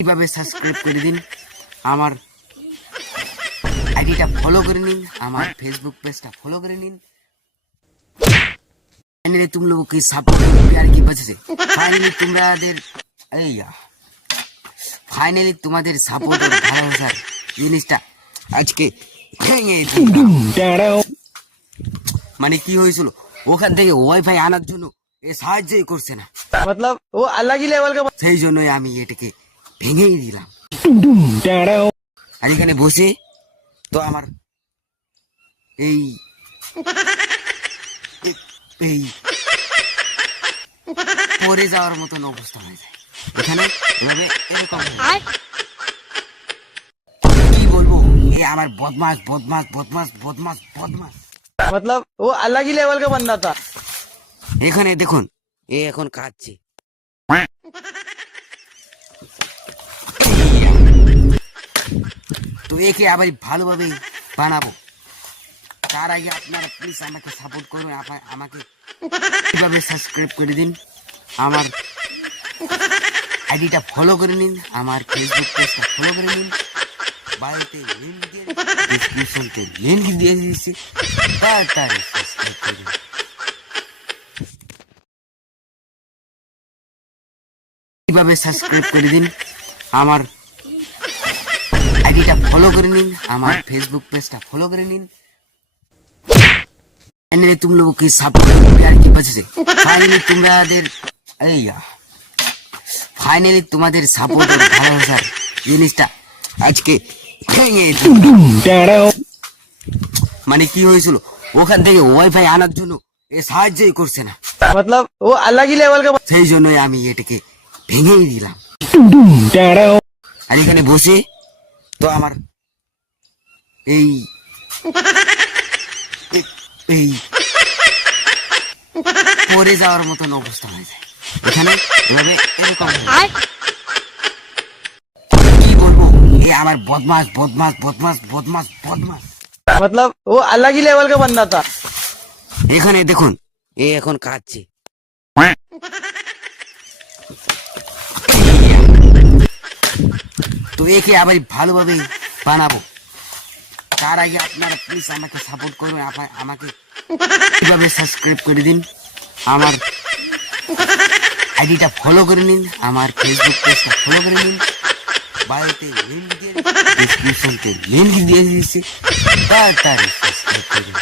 কিভাবে সাবস্ক্রাইব করে দিন, আমার আইডিটা ফলো করে নিন, আমার फेसबुक पेजটা फॉलो করে নিন। फाइनली तुम लोगों की सपोर्ट और प्यार की वजह से ফাইনালি তোমাদের সাপোর্ট আর ভালোবাসার জিনিসটা আজকে ভেঙে দিলাম। মানে কি হয়েছিল, ওখান থেকে ওয়াইফাই আনার জন্য এ সাহায্যই করছে না, मतलब वो अलग ही लेवल का। সেই জন্যই আমি এটাকে ভেঙেই দিলাম। আর এখানে বসে তো আমার এই এই পরে যাওয়ার মতন অবস্থা হয়ে যায়। এখানে এভাবে এরকম কি বলবো, এ আমার বদমাস বদমাস বদমাস বদমাস বদমাস। मतलब वो अलग ही लेवल का बंदा था। এখানে দেখুন, এ এখন কাঁদছে। তো একে আবার ভালোভাবে বানাবো, তার আগে আপনারা প্লিজ আমাকে সাপোর্ট করুন। আমাকে কিভাবে সাবস্ক্রাইব করে দিন, আমার আইডিটা ফলো করে নিন, আমার फेसबुक পেজটা ফলো করে নিন। বাড়িতে লিংক দিয়ে ডিসক্রিপশনতে লিংক দিয়ে দিয়েছি, তাড়াতাড়ি সাবস্ক্রাইব করুন। কিভাবে সাবস্ক্রাইব করে দিন, আমার আইডিটা ফলো করে নিন, আমার फेसबुक पेजটা ফলো করে নিন। फाइनली तुम लोगों की सपोर्ट और प्यार की वजह से ফাইনালি তোমাদের সাপোর্ট আর ভালোবাসার জিনিসটা আজকে ভেঙে দিলাম। মানে কি হয়েছিল, ওখান থেকে ওয়াইফাই আনার জন্য এ সাহায্যই করছে না, मतलब वो अलग ही लेवल का। সেই জন্যই আমি এটাকে ভেঙেই দিলাম। আর এখানে বসে তো আমার এই এই পরে যাওয়ার মতন অবস্থা হয়ে যায়। এখানে এভাবে এরকম কি বলবো, এ আমার বদমাস বদমাস বদমাস বদমাস বদমাস। मतलब वो अलग ही लेवल का बंदा था। এখানে দেখুন, এ এখন কাঁদছে। তো একে আবার ভালোভাবে বানাবো, তার আগে আপনারা প্লিজ আমাকে সাপোর্ট করুন। আমাকে কিভাবে সাবস্ক্রাইব করে দিন, আমার আইডিটা ফলো করে নিন, আমার फेसबुक পেজটা ফলো করে নিন। বাড়িতে লিংক দিয়ে ডিসক্রিপশনতে লিংক দিয়ে দিয়েছি, তাড়াতাড়ি সাবস্ক্রাইব করুন।